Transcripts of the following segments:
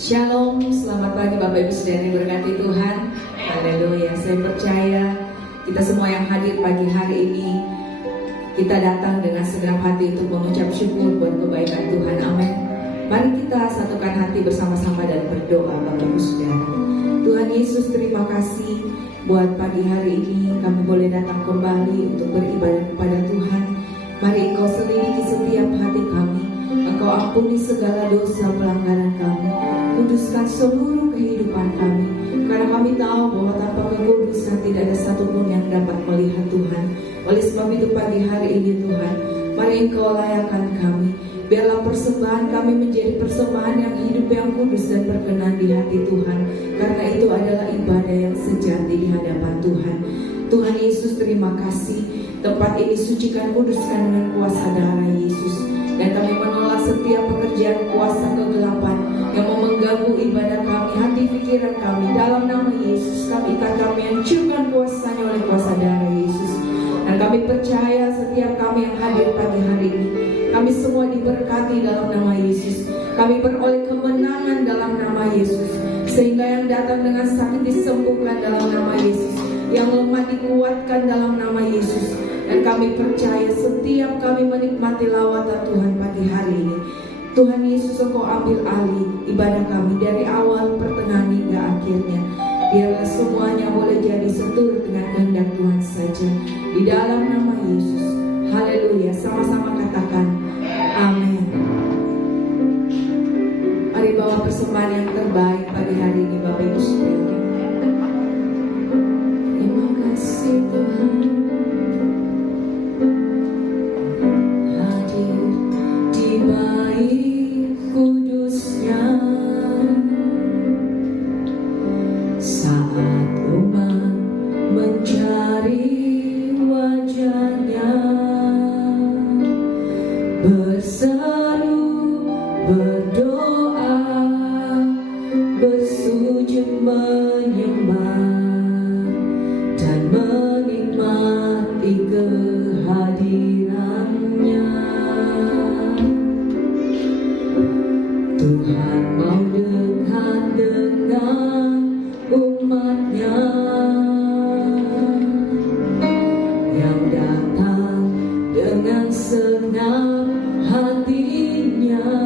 Shalom, selamat pagi Bapak Ibu Saudara yang berkati Tuhan. Haleluya, saya percaya kita semua yang hadir pagi hari ini, kita datang dengan segenap hati untuk mengucap syukur buat kebaikan Tuhan. Amin. Mari kita satukan hati bersama-sama dan berdoa Bapak Ibu Saudara. Tuhan Yesus, terima kasih buat pagi hari ini kami boleh datang kembali untuk beribadah kepada Tuhan. Mari Engkau selidiki setiap hati kami, Engkau ampuni segala dosa pelanggaran kami, kuduskan seluruh kehidupan kami, karena kami tahu bahwa tanpa kekudusan tidak ada satupun yang dapat melihat Tuhan. Oleh sebab itu pagi hari ini Tuhan, mari Engkau layakkan kami. Biarlah persembahan kami menjadi persembahan yang hidup, yang kudus dan berkenan di hati Tuhan, karena itu adalah ibadah yang sejati di hadapan Tuhan. Tuhan Yesus, terima kasih. Tempat ini sucikan, kuduskan dengan kuasa darah Yesus. Dan kami menolak setiap pekerjaan kuasa kegelapan yang mau mengganggu ibadah kami, hati pikiran kami. Dalam nama Yesus kami ikat, kami hancurkan kuasanya oleh kuasa darah Yesus. Dan kami percaya setiap kami yang hadir pagi hari ini, kami semua diberkati dalam nama Yesus. Kami beroleh kemenangan dalam nama Yesus. Sehingga yang datang dengan sakit disembuhkan dalam nama Yesus, yang lemah dikuatkan dalam nama Yesus. Dan kami percaya setiap kami menikmati lawatan Tuhan pagi hari ini, Tuhan Yesus, Engkau ambil alih ibadah kami dari awal, pertengahan hingga akhirnya. Biarlah semuanya boleh jadi seturut dengan kehendak Tuhan saja. Di dalam nama Yesus. Haleluya. Sama-sama katakan amin. Mari bawa persembahan yang terbaik pagi hari ini Bapak Ibu Saudara. Terima kasih Tuhan. Hadir di bait kudusnya saat umat mencari wajahnya, berseru, berdoa, bersujud menyembah dan menikmati kehadirannya. Tuhan mau dekat dengan umatnya yang datang dengan senang hatinya.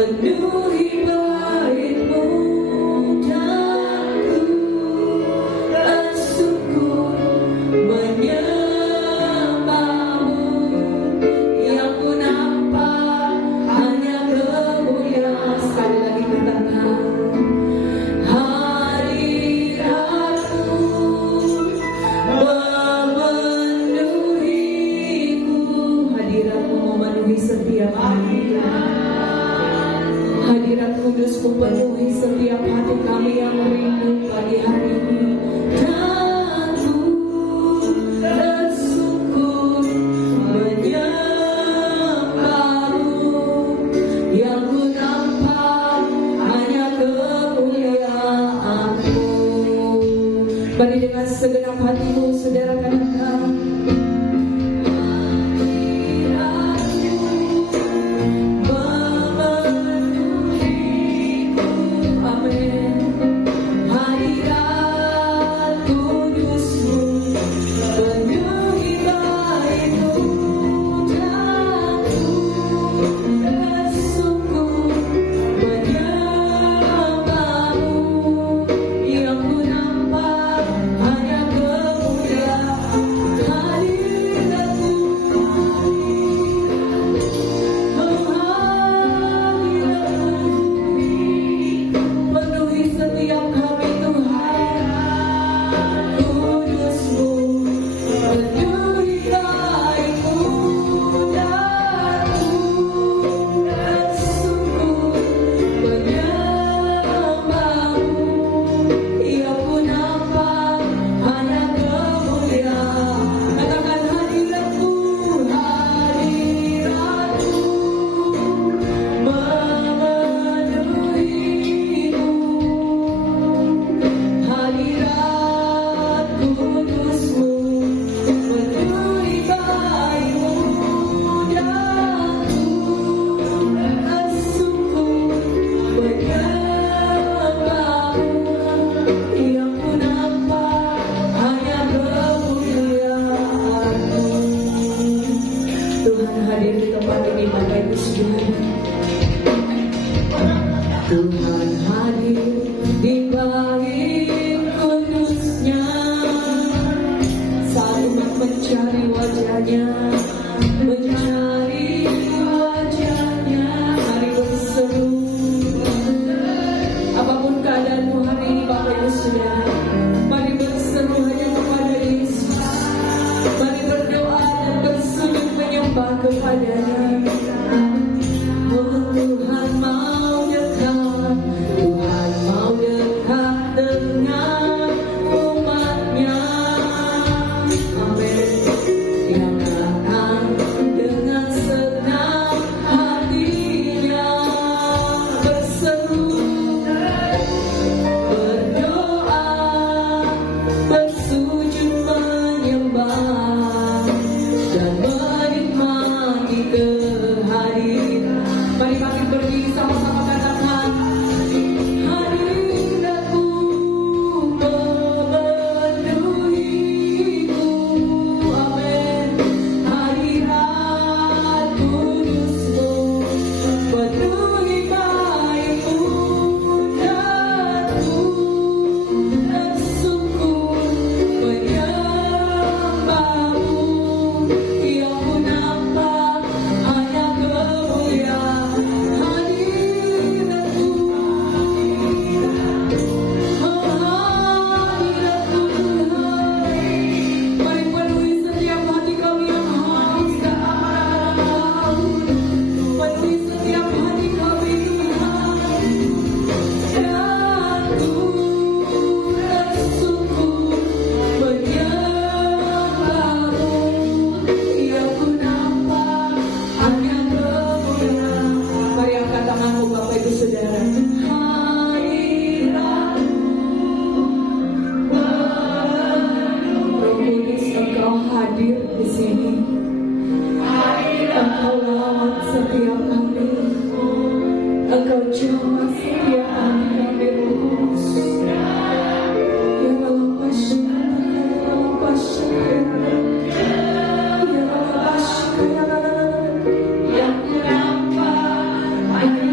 penuhi bait-Mu dan bersyukur menyembah-Mu, yang ku nampak hanya kemuliaan. Sekali lagi katakan, hadirat-Mu memenuhiku. Hadirat-Mu memenuhi setiap hati. Hadirat kudus memenuhi setiap hati kami yang rindu pagi hari ini. Dan ku bersyukur menyembah-Mu, yang ku nampak hanya kemuliaan-Mu. Mari dengan segenap hatimu saudara katakan, Tuhan hadir di bait kudusnya, selalu mencari wajahnya, mencari wajahnya. Mari berseru, apapun keadaanmu hari ini Bapak Ibu Saudara, mari berseru hanya kepada Yesus. Mari berdoa dan bersujud menyembah kepadanya. Oh Tuhan mau dekat, Tuhan mau dekat dengan umatnya. Amin. Yang datang dengan senang hatinya, berseru, berdoa, bersujud menyembah, dan menikmati kehadiran. Mari makin berdiri sama-sama katakan, hadirat-Mu memenuhiku. Amin. Hadirat kudus-Mu penuhi bait-Mu, dan ku bersyukur menyembah-Mu, yang ku nampak hanya kemuliaan. Hadirat-Mu, hadirat-Mu, mari penuhi setiap hati kami yang haus dan amarah. Penuhi setiap hati kami Tuhan, dan ku bersyukur menyembah-Mu, yang ku nampak hanya kemuliaan. Mari angkat tanganmu Bapak Ibu Saudara. Roh Kudus, Engkau hadir di sini. Engkau lawat setiap kami. Engkau jamah setiap kami, Roh Kudus. Ya Allah, Pasya, ya Allah, Pasya, ya Allah, Pasya, yang ku nampak hanya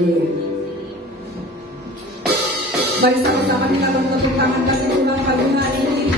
Haleluya. Mari sama-sama kita bertepuk tangan bagi Tuhan pagi hari ini.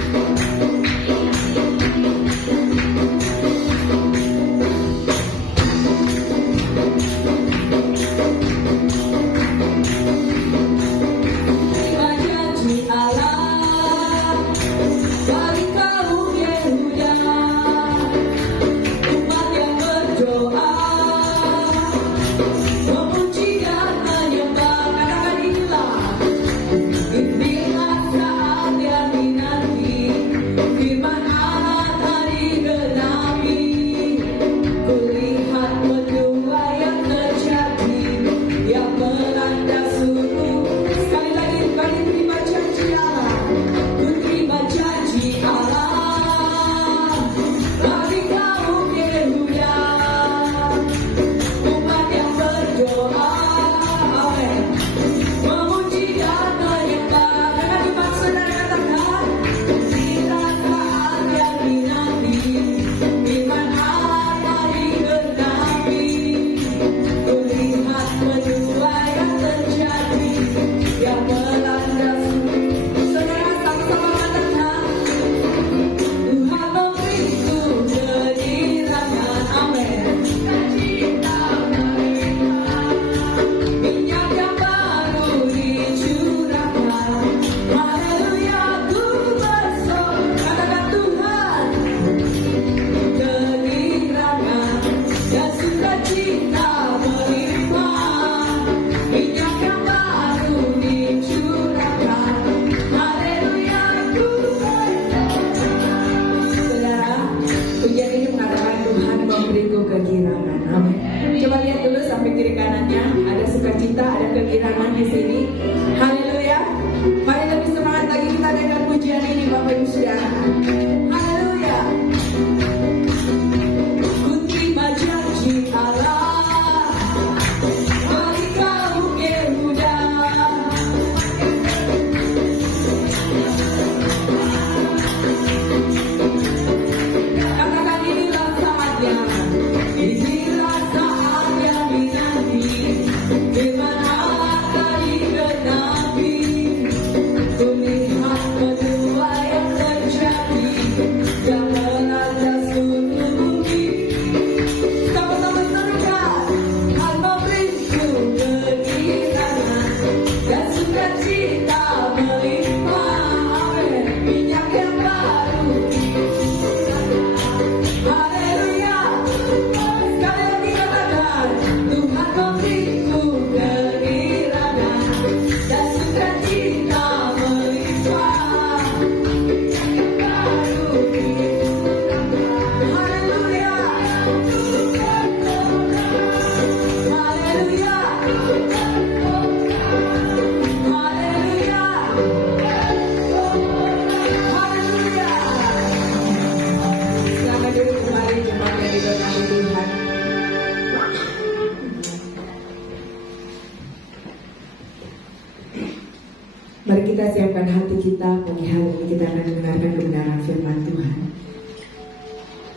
Mari kita siapkan hati kita pagi hari ini, kita akan mendengarkan kebenaran firman Tuhan.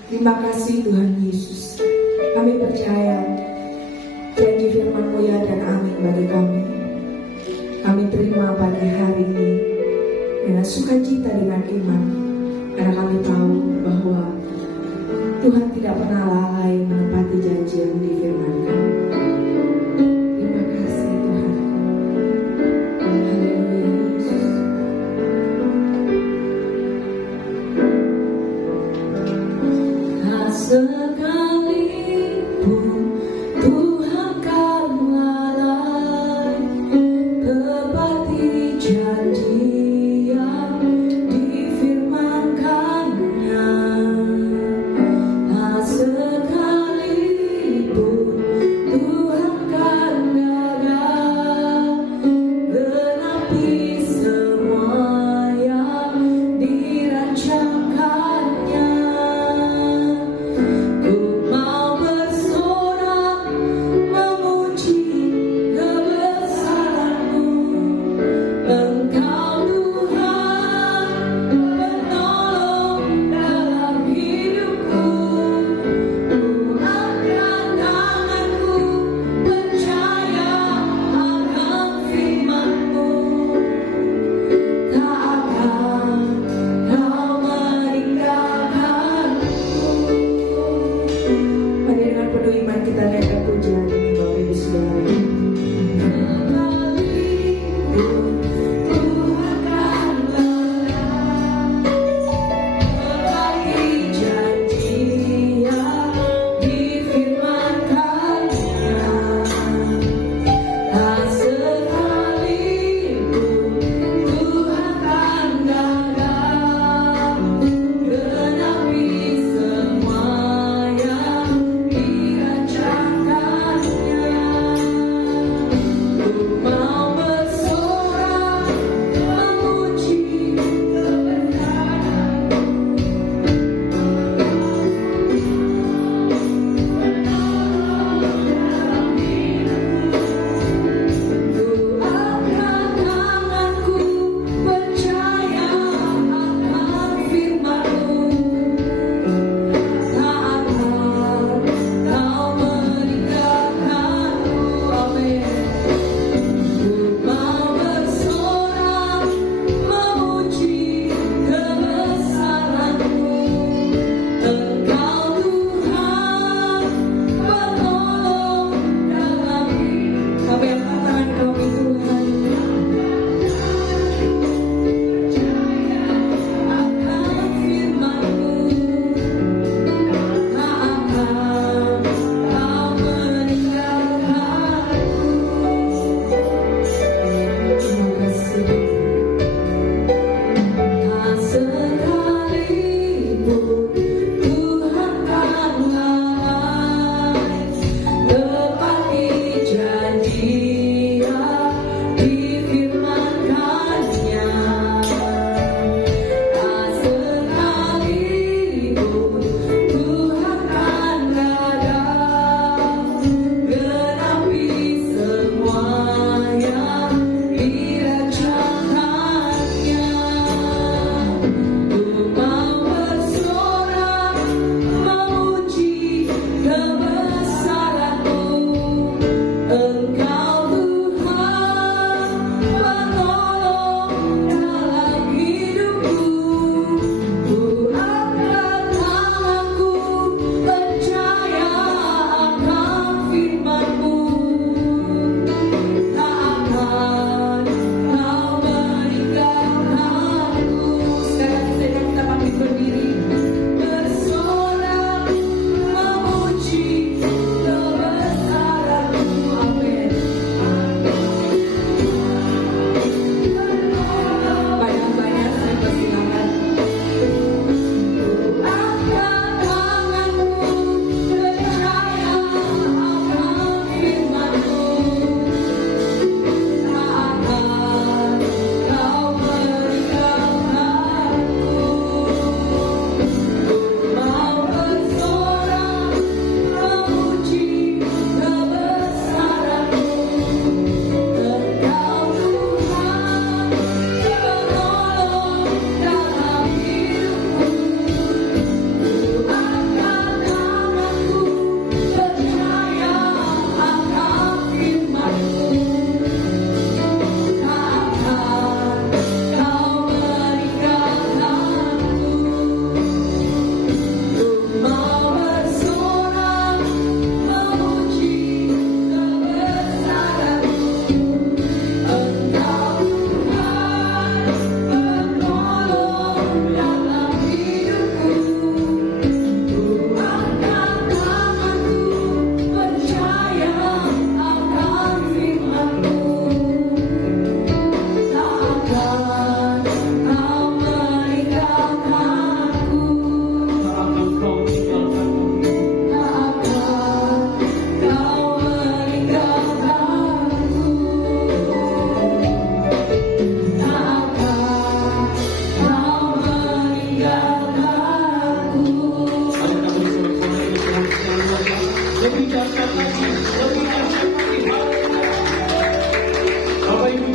Terima kasih Tuhan Yesus. Kami percaya janji firman-Mu ya dan amin bagi kami. Kami terima pagi hari ini dengan sukacita, dengan iman, karena kami tahu bahwa Tuhan tidak pernah lalai menepati janji yang difirmankan. Terima kasih Tuhan. Haleluya Yesus. Tak sekalipun Tuhan kan lalai tepati janji yang difirmankannya. Tak sekalipun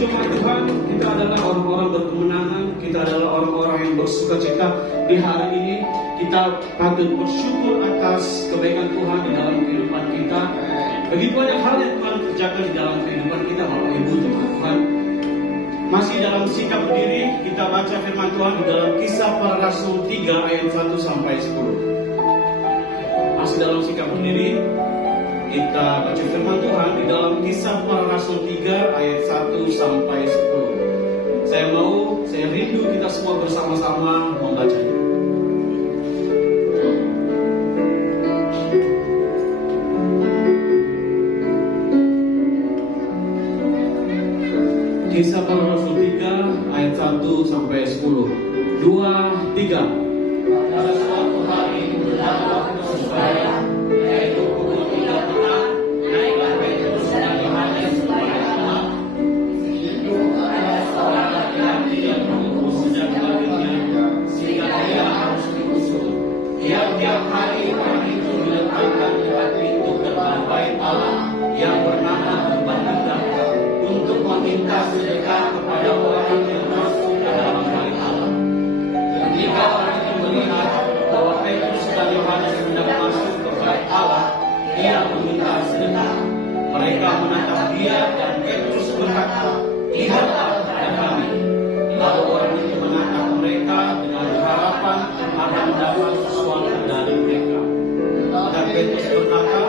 jemaat Tuhan, kita adalah orang-orang berkemenangan, kita adalah orang-orang yang bersukacita di hari ini. Kita patut bersyukur atas kebaikan Tuhan di dalam kehidupan kita. Begitu banyak hal yang Tuhan kerjakan di dalam kehidupan kita, Bapak Ibu jemaat Tuhan. Masih dalam sikap berdiri, kita baca firman Tuhan di dalam Kisah Para Rasul 3 ayat 1 sampai 10. Masih dalam sikap berdiri, kita baca firman Tuhan di dalam Kisah Para Rasul 3 ayat 1 sampai 10. Saya rindu kita semua bersama-sama membacanya. Kisah Para Rasul 3 ayat 1 sampai 10. 2, 3. Pada suatu hari menjelang waktu sembahyang, yaitu pukul 3 petang, naiklah Petrus dan Yohanes kepada Allah. Di situ ada seorang laki-laki yang menunggu sejak baginya, sehingga dia harus diusir. Tiap-tiap hari orang itu diletakkan dekat pintu gerbang bait Allah yang bernama Gerbang Indah, untuk meminta sedekah kepada orang yang masuk ke dalam bait Allah. Ketika orang itu melihat bahwa Petrus dan Yohanes hendak masuk ke bait Allah, dia meminta sedekah. Mereka menatap dia dan Petrus berkata, "Lihatlah kepada kami." Lalu orang itu menatap mereka dengan harapan akan mendapat sesuatu dari mereka. Dan Petrus berkata,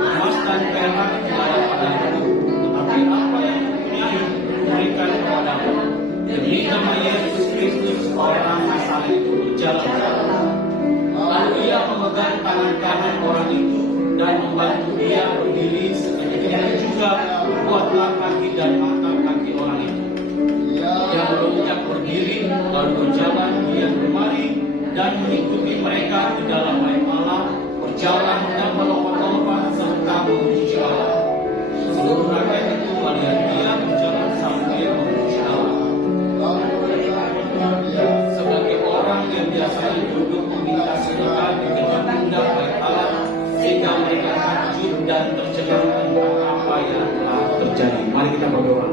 "Emas dan perak tidak ada padaku, tetapi apa yang kupunyai kuberikan kepadamu. Demi nama Yesus Kristus orang Nazaret itu berjalan." Lalu ia memegang tangan kanan orang itu dan membantu dia berdiri. Seketika juga kuatlah kaki dan mata kaki orang itu. Yang melonjak berdiri lalu berjalan kian kemari dan mengikuti mereka di dalam bait Allah, berjalan dan melompat-lompat serta memuji Allah. Seluruh rakyat itu melihat dia berjalan sambil memuji Allah. Sebagai orang yang biasanya duduk meminta sedekah di gerbang indah bait Allah, sehingga mereka takjub dan tercengang tentang apa yang telah terjadi. Mari kita berdoa.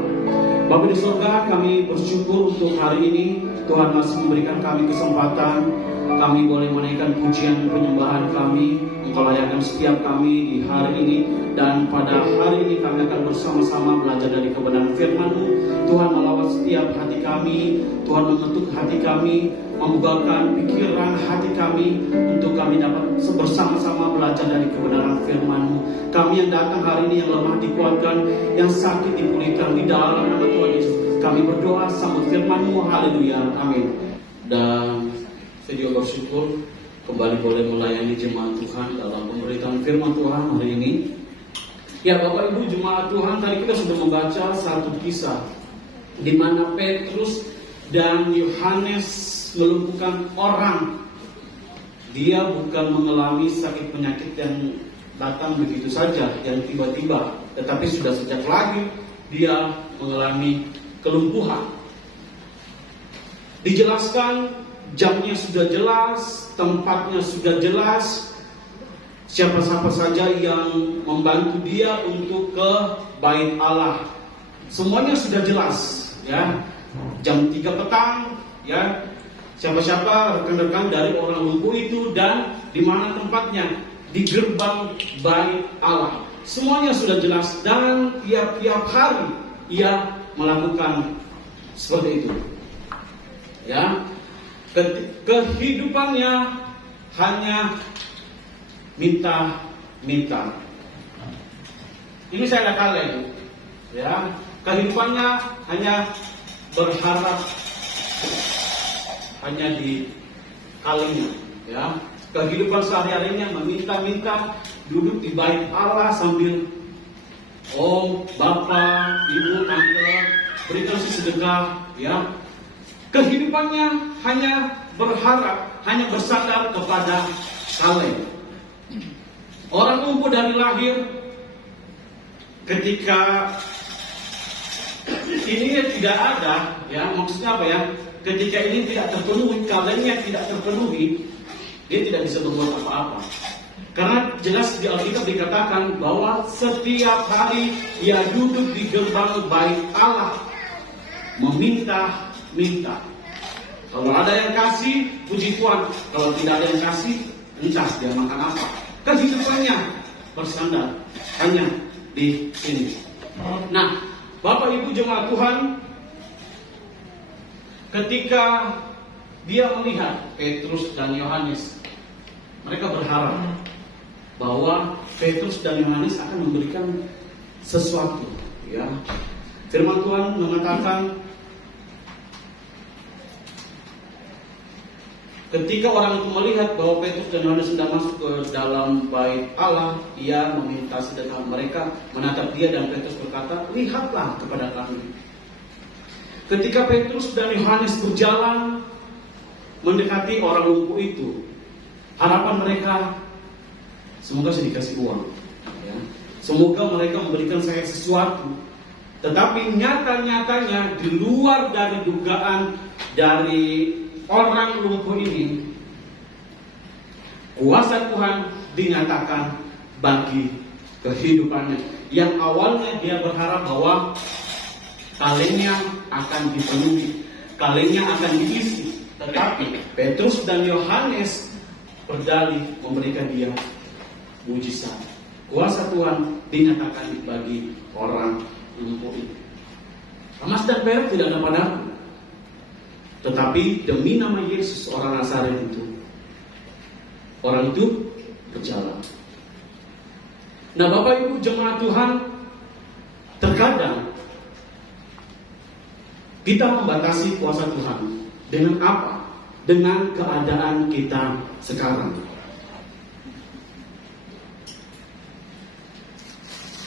Bapa di surga, kami bersyukur untuk hari ini. Tuhan masih memberikan kami kesempatan. Kami boleh menaikkan pujian penyembahan kami. Engkau layakkan setiap kami di hari ini. Dan pada hari ini kami akan bersama-sama belajar dari kebenaran firman-Mu. Tuhan melawat setiap hati kami. Tuhan mengetuk hati kami, membukakan pikiran hati kami untuk kami dapat bersama-sama belajar dari kebenaran firman-Mu. Kami yang datang hari ini yang lemah dikuatkan, yang sakit dipulihkan di dalam nama Tuhan Yesus. Kami berdoa sambut firman-Mu. Haleluya. Amin. Dan saya juga bersyukur kembali boleh melayani jemaat Tuhan dalam pemberitaan firman Tuhan hari ini. Ya Bapak Ibu jemaat Tuhan, tadi kita sudah membaca satu kisah di mana Petrus dan Yohanes melumpuhkan orang. Dia bukan mengalami sakit penyakit yang datang begitu saja, yang tiba-tiba, tetapi sudah sejak lahir dia mengalami kelumpuhan. Dijelaskan jamnya sudah jelas, tempatnya sudah jelas, siapa-siapa saja yang membantu dia untuk ke bait Allah. Semuanya sudah jelas, ya. Jam 3 petang, ya. Siapa-siapa rekan-rekan dari orang lumpuh itu dan di mana tempatnya, di gerbang bait Allah. Semuanya sudah jelas dan tiap-tiap hari ia melakukan seperti itu. Ya. Kehidupannya hanya minta. Ini saya kata itu. Ya, kehidupannya hanya berharap, hanya di kalinya. Ya, kehidupan sehari-harinya meminta-minta, duduk di bait Allah sambil Bapak, Ibu, Tante, berikan sedekah. Ya, kehidupannya hanya berharap, hanya bersandar kepada kalian. Orang lumpuh dari lahir, ketika ini tidak ada, ya maksudnya apa ya? Ketika ini tidak terpenuhi, kalennya tidak terpenuhi, dia tidak bisa berbuat apa-apa. Karena jelas di Alkitab dikatakan bahwa setiap hari ia duduk di gerbang bait Allah meminta-minta. Kalau ada yang kasih, puji Tuhan. Kalau tidak ada yang kasih, entah dia makan apa. Kehidupannya bersandar hanya di sini. Nah, Bapak Ibu jemaat Tuhan, ketika dia melihat Petrus dan Yohanes, mereka berharap bahwa Petrus dan Yohanes akan memberikan sesuatu. Ya, firman Tuhan mengatakan, ketika orang itu melihat bahwa Petrus dan Yohanes sedang masuk ke dalam bait Allah, ia meminta sedekah. Mereka menatap dia dan Petrus berkata, lihatlah kepada kami. Ketika Petrus dan Yohanes berjalan mendekati orang lumpuh itu, harapan mereka, semoga saya dikasih uang. Ya. Semoga mereka memberikan saya sesuatu. Tetapi nyata-nyatanya di luar dari dugaan dari orang lumpuh ini, kuasa Tuhan dinyatakan bagi kehidupannya. Yang awalnya dia berharap bahwa kalengnya akan dipenuhi, kalengnya akan diisi. Tetapi Petrus dan Yohanes berdalih memberikan dia mujizat. Kuasa Tuhan dinyatakan bagi orang lumpuh itu. Emas dan perak tidak ada padaku, tetapi demi nama Yesus orang Nazaret itu, orang itu berjalan. Nah, Bapak Ibu jemaat Tuhan, terkadang kita membatasi kuasa Tuhan dengan apa? Dengan keadaan kita sekarang.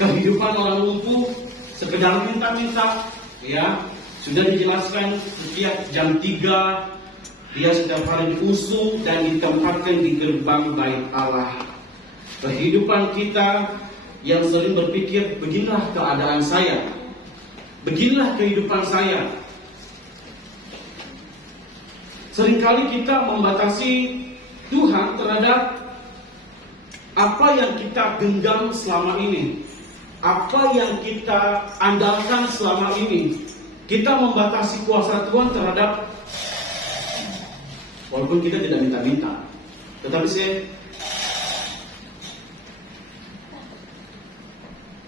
Kehidupan orang lumpuh sekedar minta-minta, ya, sudah dijelaskan setiap jam 3 dia setiap hari diusung dan ditempatkan di gerbang bait Allah. Kehidupan kita yang sering berpikir, beginilah keadaan saya, beginilah kehidupan saya. Seringkali kita membatasi Tuhan terhadap apa yang kita genggam selama ini, apa yang kita andalkan selama ini. Kita membatasi kuasa Tuhan terhadap, walaupun kita tidak minta-minta, tetapi saya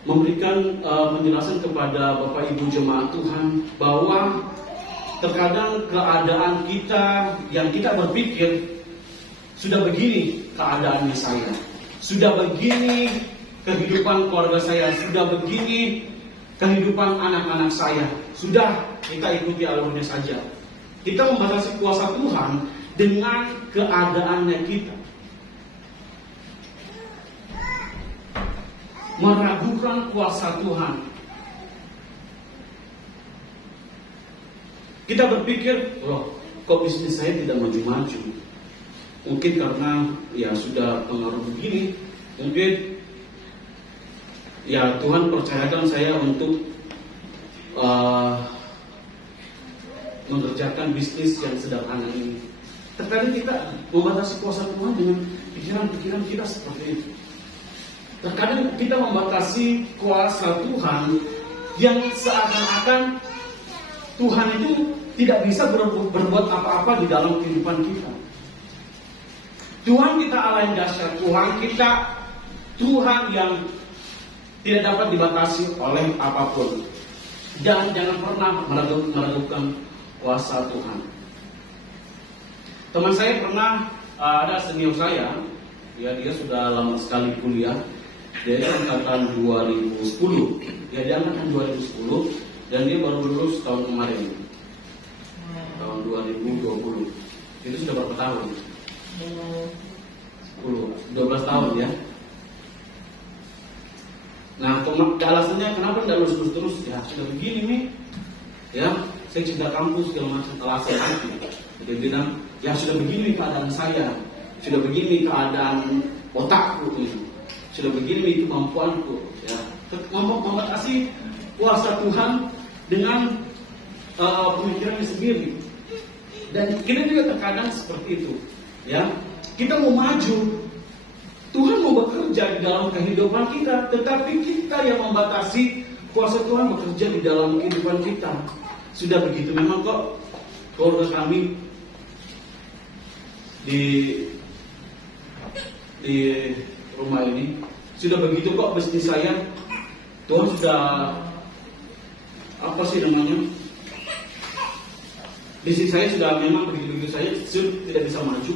memberikan penjelasan kepada Bapak Ibu jemaat Tuhan bahwa terkadang keadaan kita yang kita berpikir, sudah begini keadaannya saya, sudah begini kehidupan keluarga saya, sudah begini kehidupan anak-anak saya, sudah kita ikuti alurnya saja. Kita membatasi kuasa Tuhan dengan keadaannya kita, meragukan kuasa Tuhan. Kita berpikir, loh, kok bisnis saya tidak maju-maju? Mungkin karena ya sudah pengaruh begini, mungkin ya Tuhan percayakan saya untuk mengerjakan bisnis yang sederhana ini. Terkadang kita membatasi kuasa Tuhan dengan pikiran-pikiran kita seperti itu. Terkadang kita membatasi kuasa Tuhan yang seakan-akan Tuhan itu tidak bisa berbuat apa-apa di dalam kehidupan kita. Tuhan kita Allah yang dahsyat, Tuhan yang tidak dapat dibatasi oleh apapun. Dan jangan pernah meragukan kuasa Tuhan. Teman saya pernah, ada senior saya, ya, dia sudah lama sekali kuliah. Dia angkatan 2010. Dia angkatan 2010 dan dia baru lulus tahun kemarin. Tahun 2020. Itu sudah berapa tahun? 12 tahun ya. Nah, alasannya kenapa tidak lulus terus? Ya, sudah begini nih. Ya, saya cinta kampus segala macam alasan itu. Dia bilang, ya sudah begini keadaan saya, sudah begini keadaan otakku ini, sudah begini kemampuanku. Ya, membatasi kuasa Tuhan dengan pemikirannya sendiri. Dan kita juga terkadang seperti itu. Ya, kita mau maju, Tuhan mau bekerja di dalam kehidupan kita, tetapi kita yang membatasi kuasa Tuhan bekerja di dalam kehidupan kita. sudah begitu memang kok keluarga kami di rumah ini sudah begitu kok bisnis saya, Tuhan sudah apa sih namanya, bisnis saya sudah memang begitu-begitu saja, tidak bisa maju.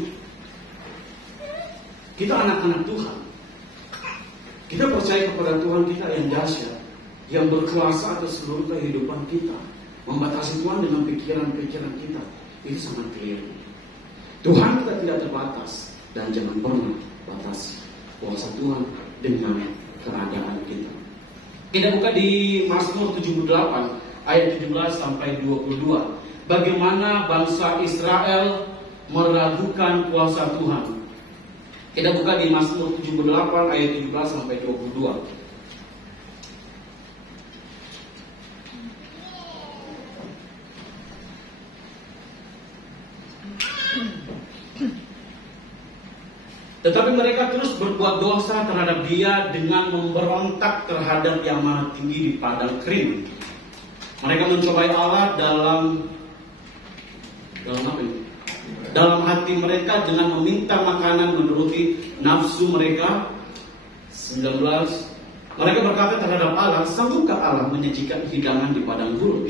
Kita anak-anak Tuhan, kita percaya kepada Tuhan kita yang dahsyat, yang berkuasa atas seluruh kehidupan kita. Membatasi Tuhan dengan pikiran-pikiran kita itu sangat keliru. Tuhan kita tidak terbatas, dan jangan pernah batasi kuasa Tuhan dengan keadaan kita. Kita buka di Mazmur 78 ayat 17 sampai 22. Bagaimana bangsa Israel meragukan kuasa Tuhan. Kita buka di Mazmur 78 ayat 17 sampai 22. Tetapi mereka terus berbuat dosa terhadap Dia dengan memberontak terhadap Yang Maha Tinggi di padang kering. Mereka mencobai Allah dalam apa ini? Dalam hati mereka dengan meminta makanan menuruti nafsu mereka. 19. Mereka berkata terhadap Allah, sanggupkah Allah menyajikan hidangan di padang gurun?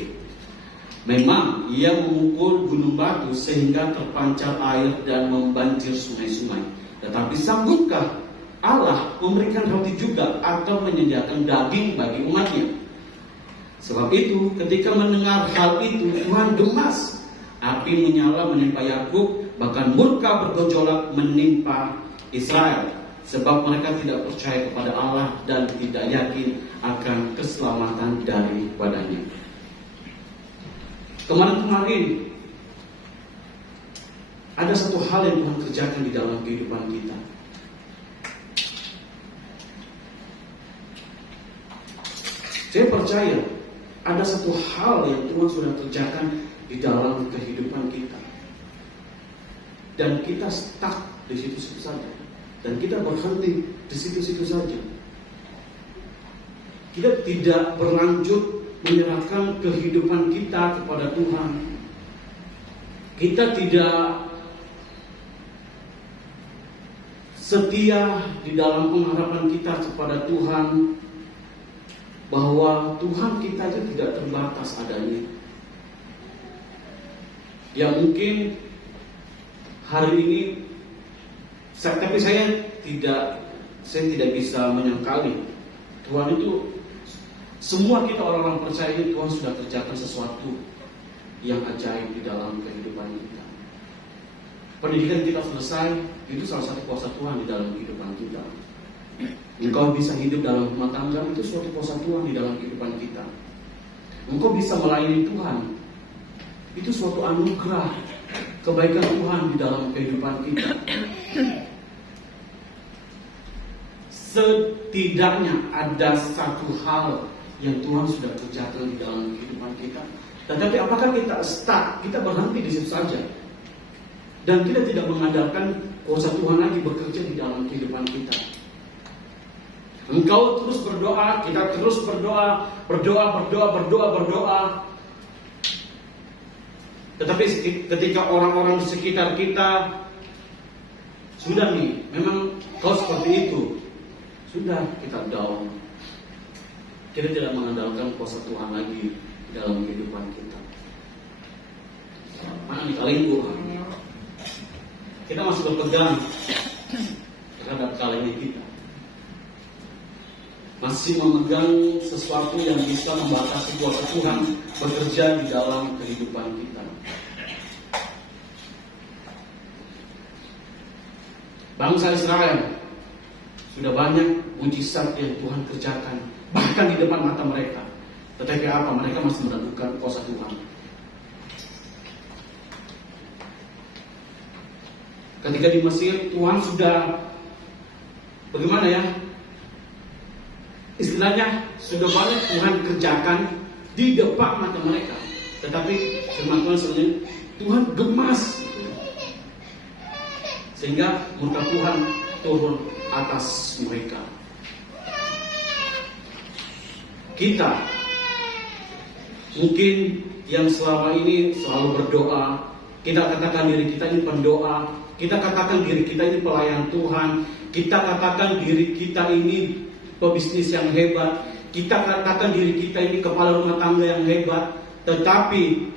Memang Ia memukul gunung batu sehingga terpancar air dan membanjir sungai-sungai. Tetapi sanggupkah Allah memberikan roti juga atau menyediakan daging bagi umatnya? Sebab itu ketika mendengar hal itu Tuhan gemas. Api menyala menimpa Yakub, bahkan murka bergejolak menimpa Israel. Sebab mereka tidak percaya kepada Allah dan tidak yakin akan keselamatan daripadanya. Kemarin ada satu hal yang Tuhan kerjakan di dalam kehidupan kita. Saya percaya ada satu hal yang Tuhan sudah kerjakan di dalam kehidupan kita. Dan kita stuck di situ-situ saja. Dan kita berhenti di situ-situ saja. Kita tidak berlanjut menyerahkan kehidupan kita kepada Tuhan. Kita tidak setia di dalam pengharapan kita kepada Tuhan, bahwa Tuhan kita itu tidak terbatas adanya. Ya mungkin hari ini tapi saya tidak bisa menyangkali Tuhan itu, semua kita orang-orang percaya ini Tuhan sudah kerjakan sesuatu yang ajaib di dalam kehidupan kita. Pendidikan kita selesai, itu salah satu kuasa Tuhan di dalam kehidupan kita. Engkau bisa hidup dalam rumah tangga, itu suatu kuasa Tuhan di dalam kehidupan kita. Engkau bisa melayani Tuhan, itu suatu anugerah, kebaikan Tuhan di dalam kehidupan kita. Setidaknya ada satu hal yang Tuhan sudah kerjakan di dalam kehidupan kita. Tetapi apakah kita stuck, kita berhenti di situ saja, dan kita tidak mengandalkan kuasa Tuhan lagi bekerja di dalam kehidupan kita? Engkau terus berdoa, kita terus berdoa. Tetapi ketika orang-orang di sekitar kita sudah nih, memang kau seperti itu, sudah kita down. Kita tidak mengandalkan kuasa Tuhan lagi dalam kehidupan kita. Mana nih kalengku? Kita masih berpegang terhadap kalengnya kita. Masih memegang sesuatu yang bisa membatasi kuasa Tuhan bekerja di dalam kehidupan kita. Bangsa Israel sudah banyak mujizat yang Tuhan kerjakan, bahkan di depan mata mereka. Tetapi apa? Mereka masih meragukan kuasa Tuhan. Ketika di Mesir, Tuhan sudah bagaimana ya? Istilahnya sudah banyak Tuhan kerjakan di depan mata mereka. Tetapi firman Tuhan sebenarnya Tuhan gemas, sehingga murka Tuhan turun atas mereka. Mungkin yang selama ini selalu berdoa, kita katakan diri kita ini pendoa, kita katakan diri kita ini pelayan Tuhan, kita katakan diri kita ini pebisnis yang hebat, kita katakan diri kita ini kepala rumah tangga yang hebat, tetapi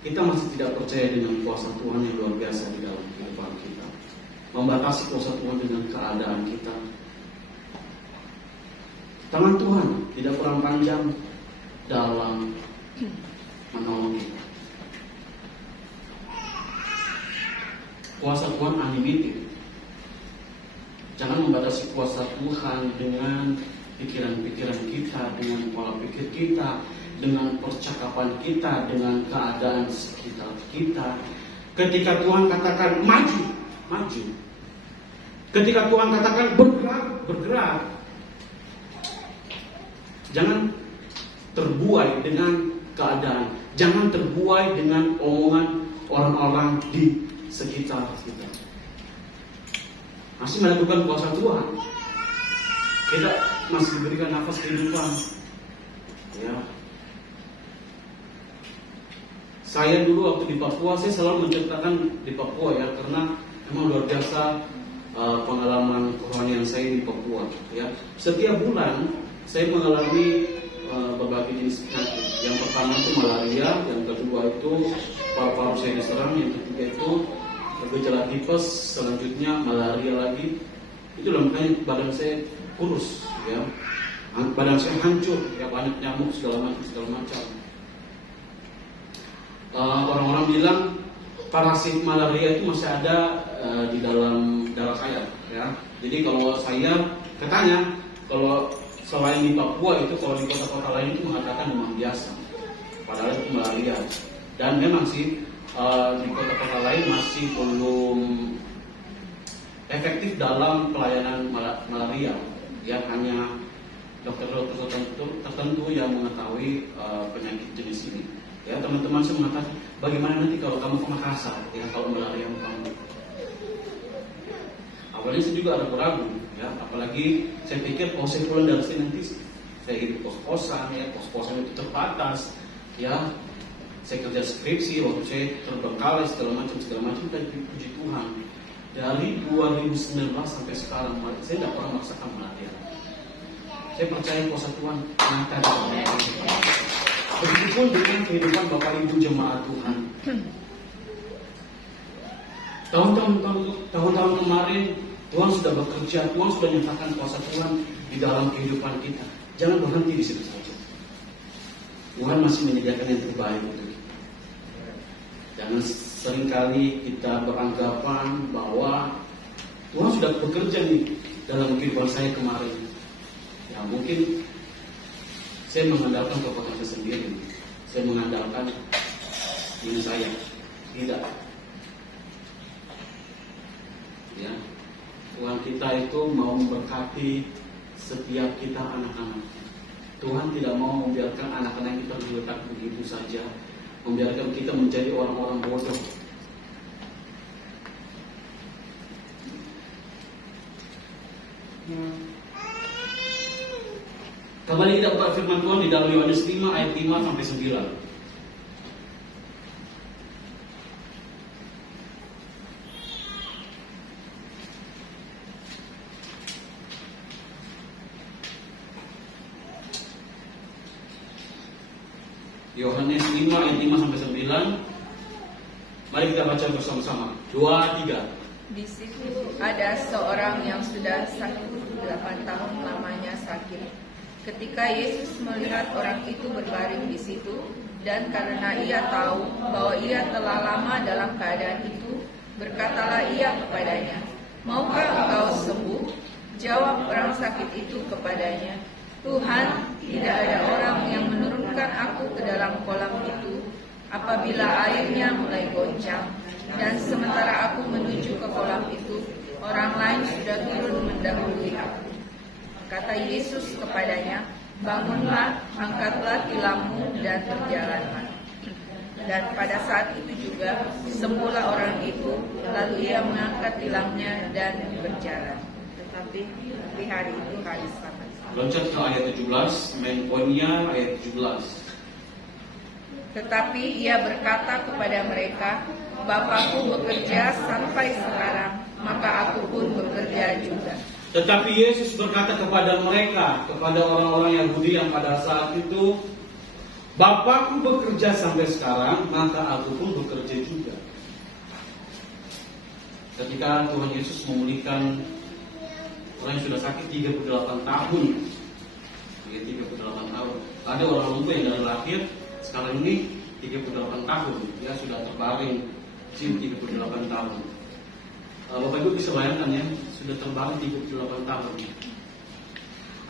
kita masih tidak percaya dengan kuasa Tuhan yang luar biasa di dalam kehidupan kita, membatasi kuasa Tuhan dengan keadaan kita. Tangan Tuhan tidak kurang panjang dalam menolong kita. Kuasa Tuhan unlimited. Jangan membatasi kuasa Tuhan dengan pikiran-pikiran kita, dengan pola pikir kita, dengan percakapan kita, dengan keadaan sekitar kita. Ketika Tuhan katakan maju, maju. Ketika Tuhan katakan bergerak, bergerak. Jangan terbuai dengan keadaan. Jangan terbuai dengan omongan orang-orang di sekitar kita. Masih melakukan kuasa Tuhan. Kita masih diberikan nafas kehidupan. Ya. Saya dulu waktu di Papua, saya selalu menceritakan di Papua ya, karena memang luar biasa pengalaman kerohanian saya di Papua. Ya. Setiap bulan saya mengalami berbagai jenis penyakit. Yang pertama itu malaria, yang kedua itu paru-paru saya diserang, yang ketiga itu gejala tipes, selanjutnya malaria lagi. Itu makanya badan saya kurus, ya, badan saya hancur, ya, banyak nyamuk segala macam. Orang-orang bilang parasit malaria itu masih ada di dalam darah saya, ya. Jadi kalau saya katanya kalau selain di Papua itu, kalau di kota-kota lain itu mengatakan demam biasa, padahal itu malaria. Dan memang sih di kota-kota lain masih belum efektif dalam pelayanan malaria. Ya, hanya dokter-dokter tertentu yang mengetahui penyakit jenis ini. Ya, teman-teman saya mengatakan, bagaimana nanti kalau kamu ke Makassar, ya, kalau malaria kamu? Awalnya saya juga ada ragu, ya, apalagi saya pikir kalau saya pulang dari sini nanti saya hidup kos-kosan, ya, kos-kosan itu terbatas, ya. Saya kerja skripsi, waktu saya terbengkalai segala macam, dan puji Tuhan dari 2019 sampai sekarang saya tidak pernah merasakan malaria. Saya percaya kuasa Tuhan nyata di dalam kehidupan. Begitupun dengan kehidupan Bapak Ibu jemaat Tuhan. Tahun-tahun kemarin Tuhan sudah bekerja, Tuhan sudah nyatakan kuasa Tuhan di dalam kehidupan kita. Jangan berhenti di situ saja. Tuhan masih menyediakan yang terbaik untuk kita. Jangan seringkali kita beranggapan bahwa Tuhan sudah bekerja nih dalam kehidupan saya kemarin. Ya, mungkin saya mengandalkan kekuatan saya sendiri. Saya mengandalkan diri saya. Tidak. Ya, Tuhan kita itu mau memberkati setiap kita anak-anak. Tuhan tidak mau membiarkan anak-anak kita diletak begitu saja, membiarkan kita menjadi orang-orang bodoh. Kembali kita buka firman Tuhan di dalam Yohanes 5 ayat 5 sampai 9. Yohanes 5 ayat 5 sampai 9. Mari kita baca bersama-sama. 2, 3. Di situ ada seorang yang sudah sakit 8 tahun lamanya sakit. Ketika Yesus melihat orang itu berbaring di situ, dan karena ia tahu bahwa ia telah lama dalam keadaan itu, berkatalah ia kepadanya, "Maukah engkau sembuh?" Jawab orang sakit itu kepadanya, "Tuhan, tidak ada orang yang menurunkan aku ke dalam kolam itu apabila airnya mulai goncang, dan sementara aku menuju ke kolam itu, orang lain sudah turun mendahului aku." Kata Yesus kepadanya, "Bangunlah, angkatlah tilammu dan berjalanlah." Dan pada saat itu juga sembuhlah orang itu, lalu ia mengangkat tilamnya dan berjalan. Tetapi di hari itu hari Sabat. Loncat ke ayat 17, main poinnya ayat 17. Tetapi ia berkata kepada mereka, Bapakku bekerja sampai sekarang, maka aku pun bekerja juga. Tetapi Yesus berkata kepada mereka, kepada orang-orang Yahudi yang pada saat itu, Bapakku bekerja sampai sekarang, maka aku pun bekerja juga. Ketika Tuhan Yesus memulihkan orang yang sudah sakit 38 tahun, 38 tahun. Ada orang lumpuh yang dari lahir sekarang ini 38 tahun, dia sudah terbaring 38 tahun. Bapak Ibu bisa bayangkan ya, sudah terbaring 38 tahun.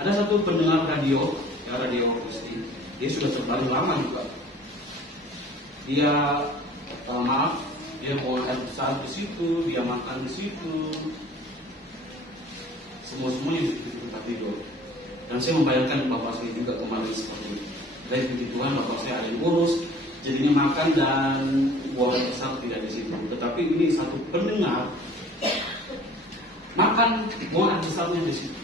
Ada satu pendengar radio, ya radio Kristi, dia sudah terbaring lama juga. Dia maaf, dia mau air besar di situ, dia makan di situ, semuanya di tempat tidur. Dan saya membayangkan bapak saya juga kemarin seperti itu. Dari puji Tuhan bapak saya ada yang urus, jadinya makan dan buang air besar tidak di situ. Tetapi ini satu pendengar makan buang air besarnya di situ.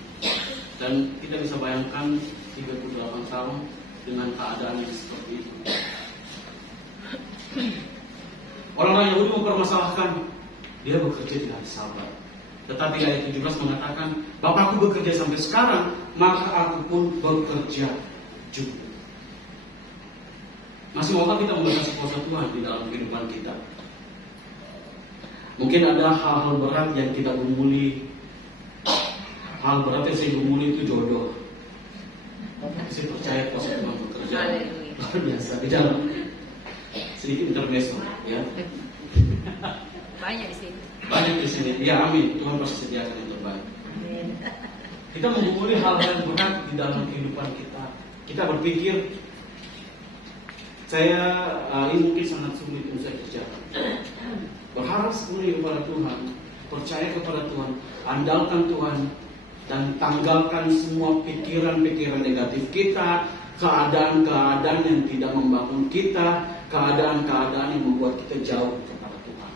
Dan kita bisa bayangkan 38 tahun dengan keadaan yang seperti itu. Orang-orang Yahudi mempermasalahkan dia bekerja di hari Sabat. Tetapi ayat 17 mengatakan, Bapakku bekerja sampai sekarang, maka aku pun bekerja juga. Masih maukah kita membatasi kuasa Tuhan di dalam kehidupan kita? Mungkin ada hal-hal berat yang kita gumuli. Hal berat yang saya gumuli itu jodoh. Saya percaya kuasa Tuhan bekerja luar biasa di dalam. Sedikit intermezzo, ya. Banyak di sini. Banyak di sini. Ya, amin. Tuhan pasti sediakan yang terbaik. Kita menggumuli hal-hal yang berat di dalam kehidupan kita. Kita berpikir, ini mungkin sangat sulit untuk saya kerjakan. Berharap sepenuhnya kepada Tuhan, percaya kepada Tuhan, andalkan Tuhan, dan tanggalkan semua pikiran-pikiran negatif kita, keadaan-keadaan yang tidak membangun kita, keadaan-keadaan yang membuat kita jauh kepada Tuhan.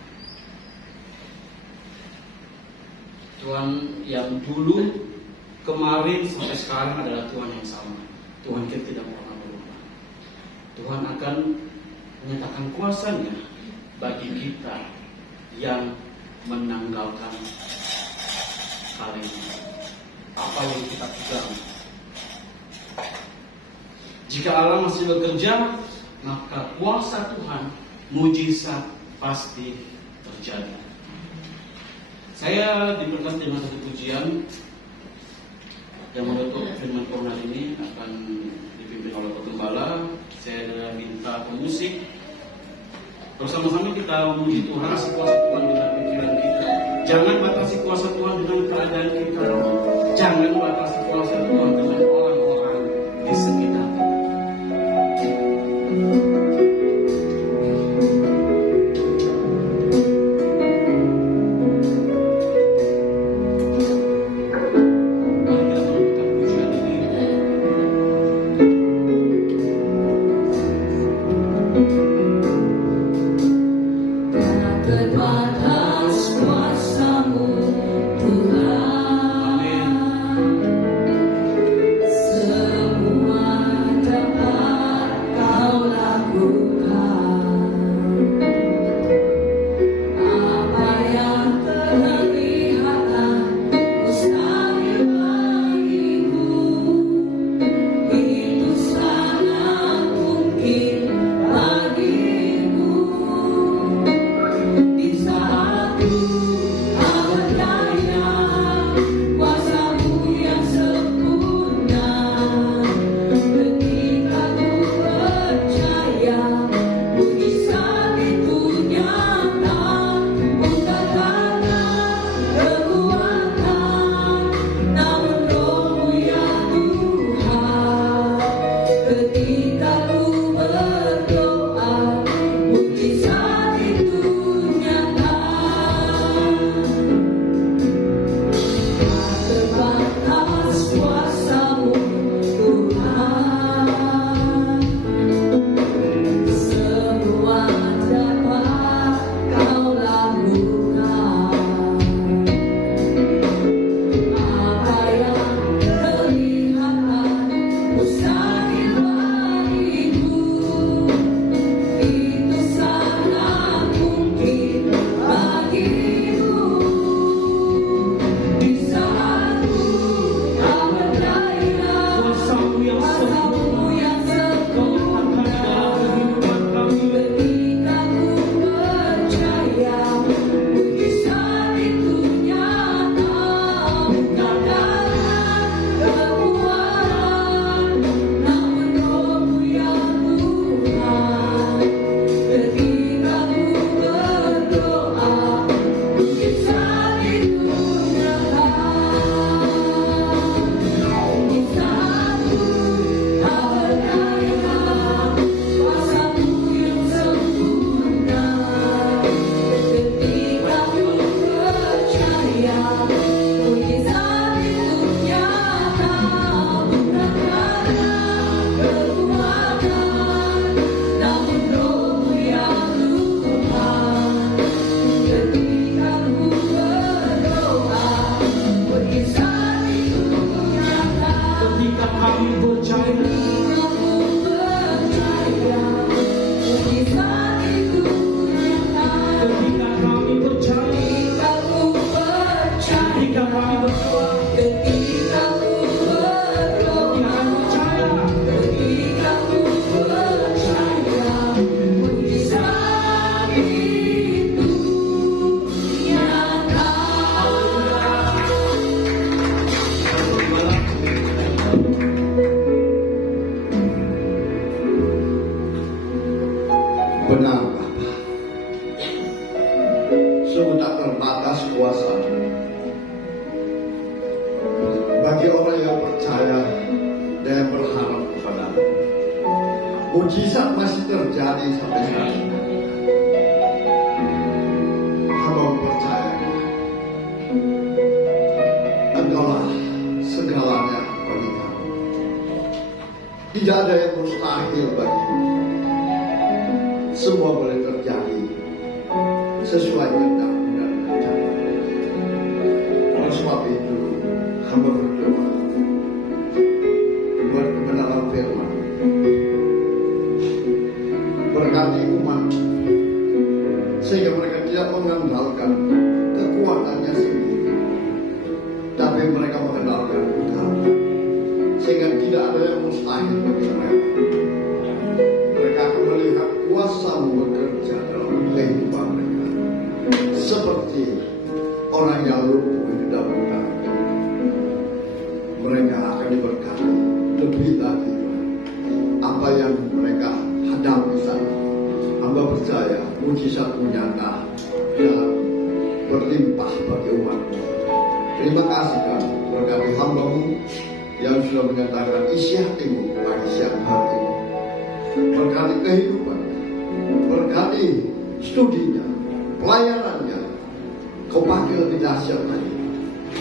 Tuhan yang dulu, kemarin, sampai sekarang adalah Tuhan yang sama. Tuhan kita tidak pernah berubah. Tuhan akan menyatakan kuasa-Nya bagi kita yang menanggalkan hal ini. Apa yang kita pegang. Jika Allah masih bekerja, maka kuasa Tuhan, mujizat pasti terjadi. Saya diberkati dengan satu pujian yang menutup firman Tuhan hari ini akan dipimpin oleh Pegembala. Saya minta pemusik bersama-sama kita memuji Tuhan, batasi kuasa Tuhan dengan pikiran kita. Jangan batasi kuasa Tuhan dengan keadaan kita. Jangan batasi kuasa Tuhan dengan orang-orang di sekitar kita. Itu sangat mungkin bagi Benar Bapa, sungguh tak terbatas kuasa bagi orang yang percaya dan berharap kepada-Mu. Mujizat masih terjadi sampai sekarang. Hamba percaya Engkaulah segalanya bagi kami. Tidak ada yang mustahil bagi-Mu. Semua boleh terjadi sesuai kehendak dan rencana. Oleh sebab itu, hamba berdoa buat kebenaran firman. Berkati umat sehingga mereka tidak mengandalkan kekuatannya sendiri, tapi mereka mengandalkan Engkau, sehingga tidak ada yang mustahil bagi mereka. Mereka akan melihat kuasa-Mu bekerja dalam kehidupan mereka, seperti orang yang lumpuh itu dapat. Mereka akan diberkati lebih lagi apa yang mereka hadapi sana. Hamba percaya mujizat-Mu nyata dan berlimpah bagi umat-Mu. Terima kasih Tuhan, berkati hamba-Mu yang sudah menyatakan isi hati-Mu pada siang hari ini. Berkati kehidupan, berkati studinya, pelayanannya, Kau pakai lebih dahsyat lagi.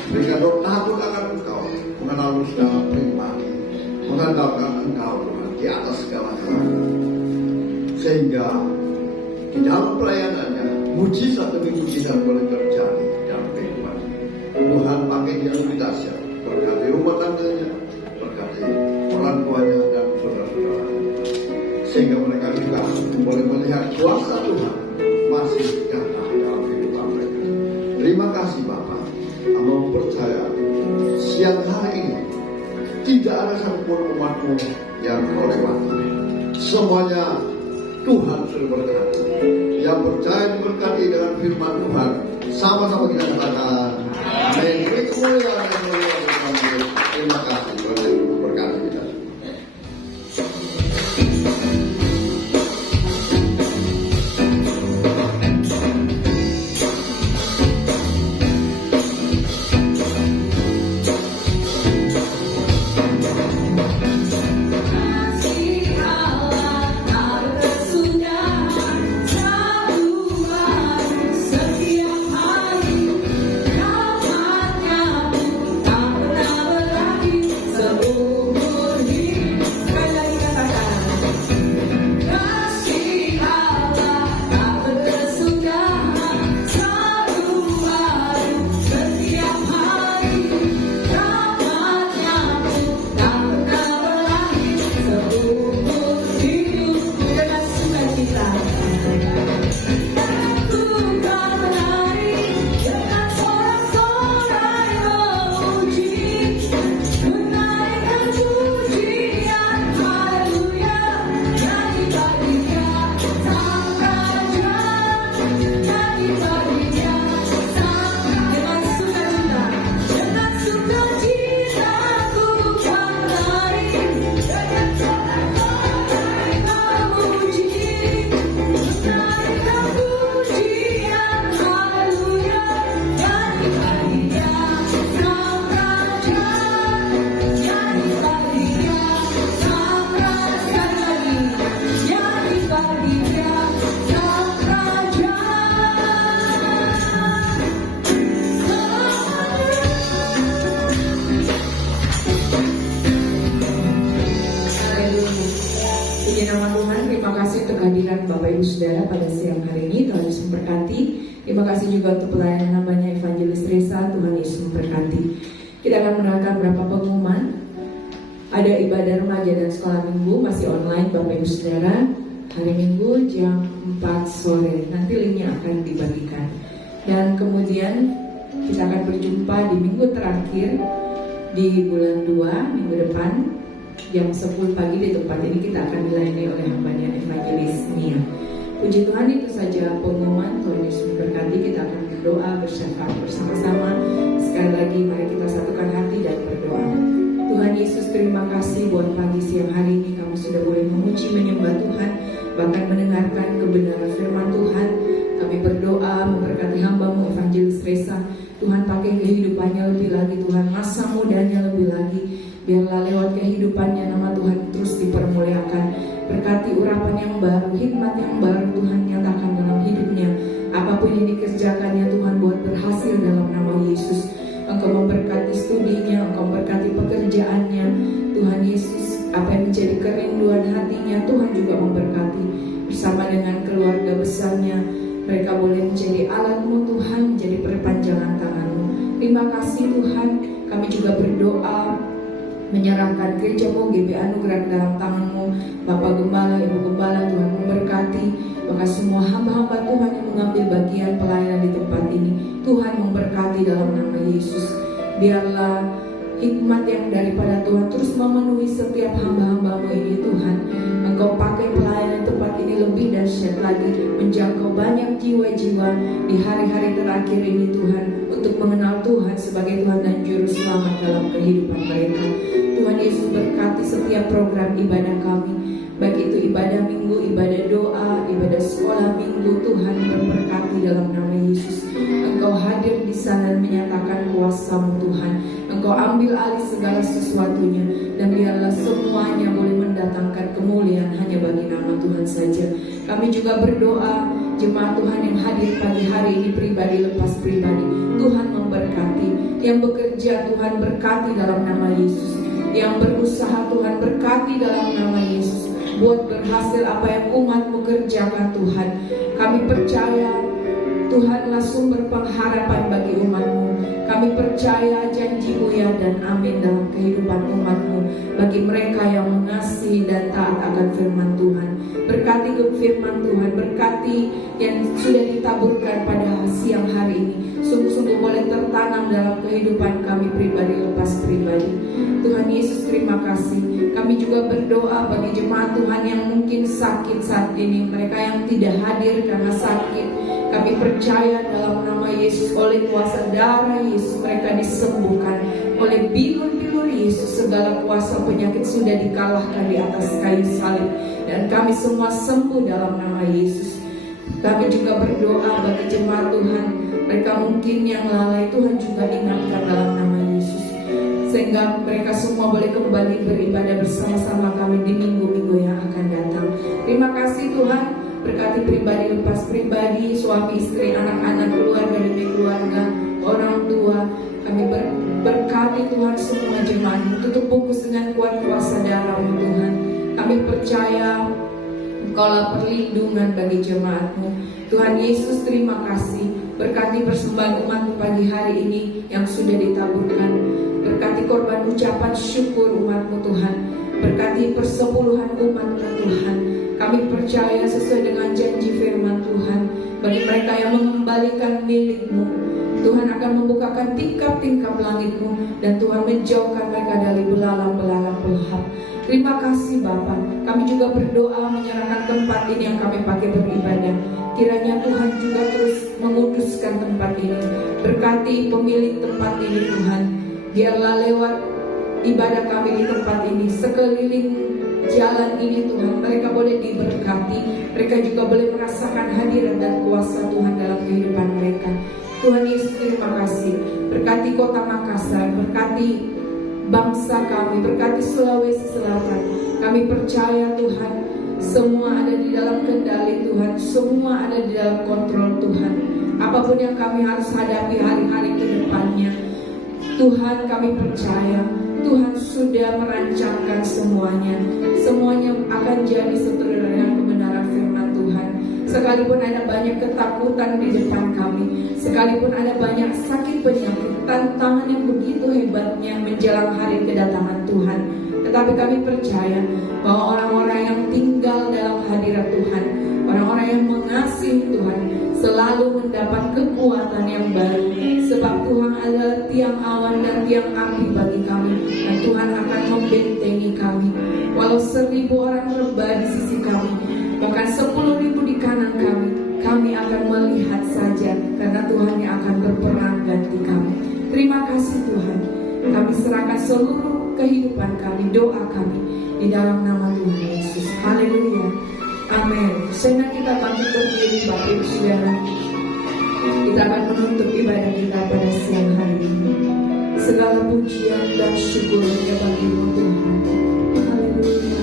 Berikan roh takut akan Engkau, mengenal-Mu secara pribadi, mengandalkan Engkau Tuhan di atas segala-galanya, sehingga di dalam pelayanannya mujizat demi mujizat boleh terjadi dalam kehidupan. Tuhan pakai dia lebih dahsyat, berkati rumah tangganya, berkati orang tuanya dan saudara-saudara, sehingga mereka juga boleh melihat kuasa Tuhan masih nyata dalam kehidupan mereka. Terima kasih Bapa. Hamba percaya siang hari ini tidak ada satupun umat-Mu yang Kau lewati. Semuanya Tuhan sudah berkati. Yang percaya diberkati dengan firman Tuhan, sama-sama kita katakan amin. Terima kasih Tuhan berkati kita. kehadiran Bapak Ibu Saudara pada siang hari ini. Tuhan Yesus memberkati. Terima kasih juga untuk pelayanan hambanya Evangelis Reza. Tuhan Yesus memberkati. Kita akan menerangkan beberapa pengumuman. Ada ibadah remaja dan sekolah minggu masih online Bapak Ibu Saudara. Hari Minggu jam 4 sore. Nanti linknya akan dibagikan. Dan kemudian kita akan berjumpa di minggu terakhir di bulan 2 minggu depan jam 10 pagi di tempat ini. Kita akan dilayani oleh hambanya Evangelis Nia. Puji Tuhan, itu saja pengumuman. Tuhan Yesus memberkati. Kita akan berdoa bersyafaat bersama-sama. Sekali lagi mari kita satukan hati dan berdoa. Tuhan Yesus, terima kasih buat pagi siang hari ini kami sudah boleh memuji menyembah Tuhan. bahkan mendengarkan kebenaran firman Tuhan. Kami berdoa memberkati hamba-Mu Evangelis Resa. Tuhan pakai kehidupannya lebih lagi Tuhan, masa mudanya lebih lagi. Biarlah lewat kehidupannya nama Tuhan terus dipermuliakan. Berkati urapan yang baru, hikmat yang baru Tuhan nyatakan dalam hidupnya. Apapun yang dikerjakannya Tuhan buat berhasil dalam nama Yesus. Engkau memberkati studinya, Engkau memberkati pekerjaannya Tuhan Yesus. Apa yang menjadi kerinduan hatinya Tuhan juga memberkati. Bersama dengan keluarga besarnya, mereka boleh menjadi alat-Mu Tuhan, menjadi perpanjangan tangan-Mu. Terima kasih Tuhan. Kami juga berdoa menyerahkan gereja-Mu GB Anugerah dalam tangan-Mu. Bapak Gembala, Ibu Gembala, Tuhan memberkati. Maka semua hamba-hamba Tuhan yang mengambil bagian pelayanan di tempat ini, Tuhan memberkati dalam nama Yesus. Biarlah hikmat yang daripada Tuhan terus memenuhi setiap hamba-hamba-Mu ini Tuhan. Engkau pakai pelayanan tempat ini lebih dahsyat lagi, menjangkau banyak jiwa-jiwa di hari-hari terakhir ini Tuhan, untuk mengenal Tuhan sebagai Tuhan dan Juru Selamat dalam kehidupan mereka. Tuhan Yesus berkati setiap program ibadah kami, baik itu ibadah minggu, ibadah doa, ibadah sekolah minggu. Tuhan memberkati dalam nama Yesus. Engkau hadir di sana dan menyatakan kuasa-Mu Tuhan. Engkau ambil alih segala sesuatunya, dan biarlah semuanya boleh mendatangkan kemuliaan hanya bagi nama Tuhan saja. Kami juga berdoa jemaat Tuhan yang hadir pagi hari ini pribadi lepas pribadi, Tuhan memberkati. Yang bekerja Tuhan berkati dalam nama Yesus. Yang berusaha Tuhan berkati dalam nama Yesus. Buat berhasil apa yang umat-Mu kerjakan Tuhan. Kami percaya Tuhanlah sumber pengharapan bagi umat-Mu. Kami percaya janji-Mu ya dan amin dalam kehidupan umat-Mu, bagi mereka yang mengasihi dan taat akan firman Tuhan. Berkati firman Tuhan, berkati yang sudah ditaburkan pada siang hari ini, sungguh-sungguh boleh tertanam dalam kehidupan kami pribadi lepas pribadi. Tuhan Yesus, terima kasih. Kami juga berdoa bagi jemaat Tuhan yang mungkin sakit saat ini, mereka yang tidak hadir karena sakit. Kami percaya dalam nama Yesus, oleh kuasa darah Yesus mereka disembuhkan. Oleh bilur-bilur Yesus segala kuasa penyakit sudah dikalahkan di atas kayu salib, dan kami semua sembuh dalam nama Yesus. Kami juga berdoa bagi jemaat Tuhan, mereka mungkin yang lalai, Tuhan juga ingatkan dalam nama Yesus, sehingga mereka semua boleh kembali beribadah bersama-sama kami di minggu-minggu yang akan datang. Terima kasih Tuhan. Berkati pribadi lepas pribadi, suami istri, anak-anak, keluarga demi keluarga, orang tua. Kami berkati Tuhan semua jemaat-Mu, tutup bungkus dengan kuat kuasa darah-Mu Tuhan. Kami percaya Engkaulah perlindungan bagi jemaat-Mu. Tuhan Yesus, terima kasih. Berkati persembahan umat-Mu pagi hari ini yang sudah ditaburkan. Berkati korban ucapan syukur umat-Mu Tuhan. Berkati persepuluhan umat-Mu Tuhan. Kami percaya sesuai dengan janji firman Tuhan, bagi mereka yang mengembalikan milik-Mu, Tuhan akan membukakan tingkap-tingkap langit-Mu, dan Tuhan menjauhkan mereka dari belalang-belalang pelahap. Terima kasih Bapa. Kami juga berdoa menyerahkan tempat ini yang kami pakai beribadah. Kiranya Tuhan juga terus menguduskan tempat ini. Berkati pemilik tempat ini Tuhan. Biarlah lewat ibadah kami di tempat ini, sekeliling jalan ini Tuhan, mereka boleh diberkati. Mereka juga boleh merasakan hadirat dan kuasa Tuhan dalam kehidupan mereka. Tuhan Yesus, terima kasih. Berkati kota Makassar, berkati bangsa kami, berkati Sulawesi Selatan. Kami percaya Tuhan, semua ada di dalam kendali Tuhan, semua ada di dalam kontrol Tuhan. Apapun yang kami harus hadapi hari-hari ke depannya, Tuhan kami percaya Tuhan sudah merancangkan semuanya. Semuanya akan jadi sesuai dengan kebenaran firman Tuhan. Sekalipun ada banyak ketakutan di depan kami, sekalipun ada banyak sakit penyakit, tantangan yang begitu hebatnya menjelang hari kedatangan Tuhan, tetapi kami percaya bahwa orang-orang yang tinggal dalam hadirat Tuhan, orang-orang yang mengasihi Tuhan, selalu mendapat kekuatan yang baru. Sebab Tuhan adalah tiang awan dan tiang api bagi kami, dan Tuhan akan membentengi kami. Walau 1000 orang rebah di sisi kami, bahkan 10.000 di kanan kami akan melihat saja, karena Tuhan yang akan berperang ganti kami. Terima kasih Tuhan. Kami serahkan seluruh kehidupan kami, doa kami di dalam nama Tuhan Yesus. Haleluya. Amin. Senang kita bangkit berdiri, Bapak Ibu Saudara. Kita akan menutup ibadah kita pada siang hari ini. Segala pujian dan syukurnya bagi-Mu Tuhan. Haleluya.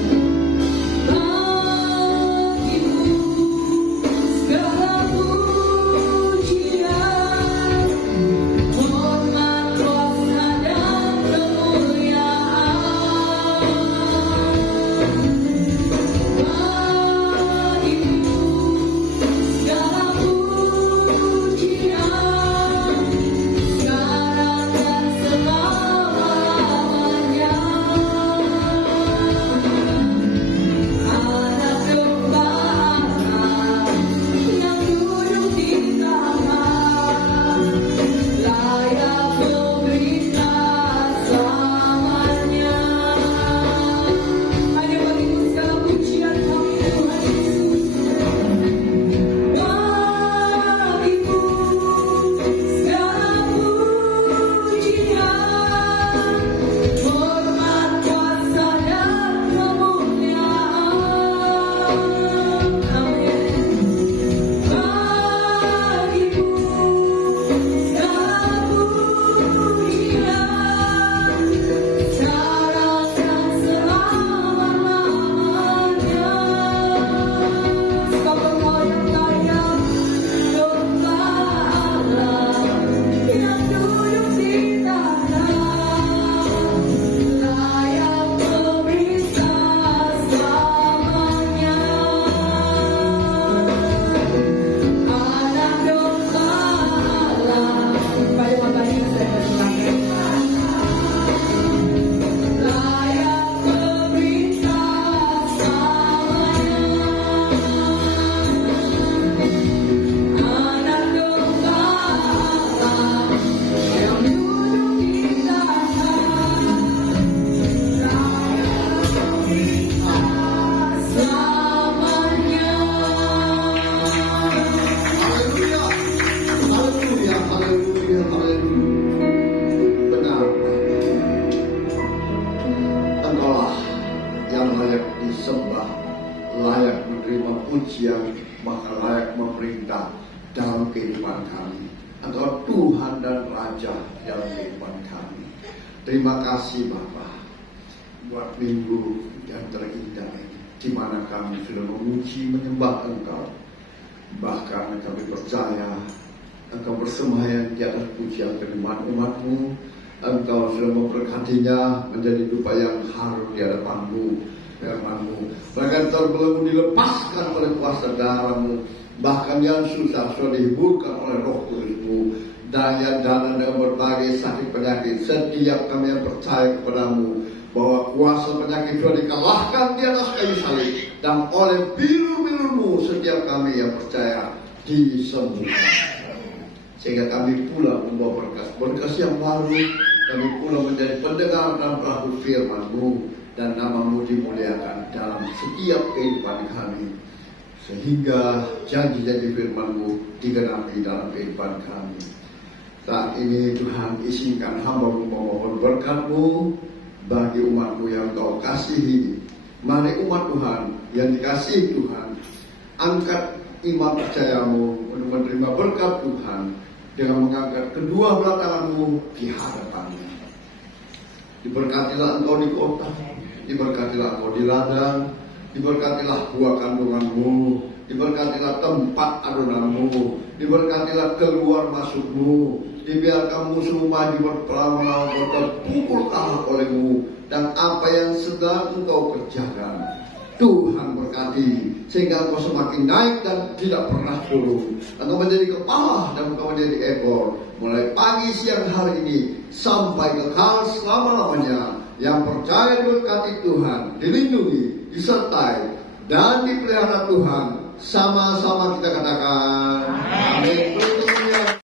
layak menerima pujian, maka layak memerintah dalam kehidupan kami. Engkau Tuhan dan Raja dalam kehidupan kami. Terima kasih Bapa buat minggu yang terindah ini, di mana kami sudah memuji menyembah Engkau. Bahkan kami percaya Engkau bersemayam di atas pujian firman umat-Mu. Engkau sudah memberkatinya menjadi dupa yang harum di hadapan-Mu, firman-Mu. Bahkan terbelenggu dilepaskan oleh kuasa darah-Mu. Bahkan yang susah sudah dihiburkan oleh Roh Kudus-Mu. Daya dana dengan berbagai sakit penyakit, setiap kami yang percaya kepada-Mu bahwa kuasa penyakit sudah dikalahkan di atas kayu salib, dan oleh biru-biru-Mu setiap kami yang percaya disembuhkan. Sehingga kami pula membawa berkas yang baru. Kami pula menjadi pendengar dan pelaku firman-Mu, dan nama-Mu dimuliakan dalam setiap kehidupan kami, sehingga janji-janji firman-Mu digenapi dalam kehidupan kami. Saat ini Tuhan, izinkan hamba-Mu memohon berkat-Mu bagi umat-Mu yang Kau kasihi. Mari umat Tuhan yang dikasihi Tuhan, angkat iman percaya-Mu untuk menerima berkat Tuhan dengan mengangkat kedua belah tangan-Mu di hadapannya. Diberkatilah Engkau di kota, diberkatilah Engkau di ladang, diberkatilah buah kandungan-Mu, diberkatilah tempat adonan-Mu, diberkatilah keluar masuk-Mu. Dibiarkan musuh maju berperang melawan Kau, terpukul kalah oleh-Mu, dan apa yang sedang Engkau kerjakan, Tuhan berkati, sehingga Engkau semakin naik dan tidak pernah turun. Engkau menjadi kepala dan Engkau menjadi ekor, mulai pagi siang hari ini sampai kekal selama-lamanya. Yang percaya diberkati Tuhan, dilindungi, disertai, dan dipelihara Tuhan. Sama-sama kita katakan amin.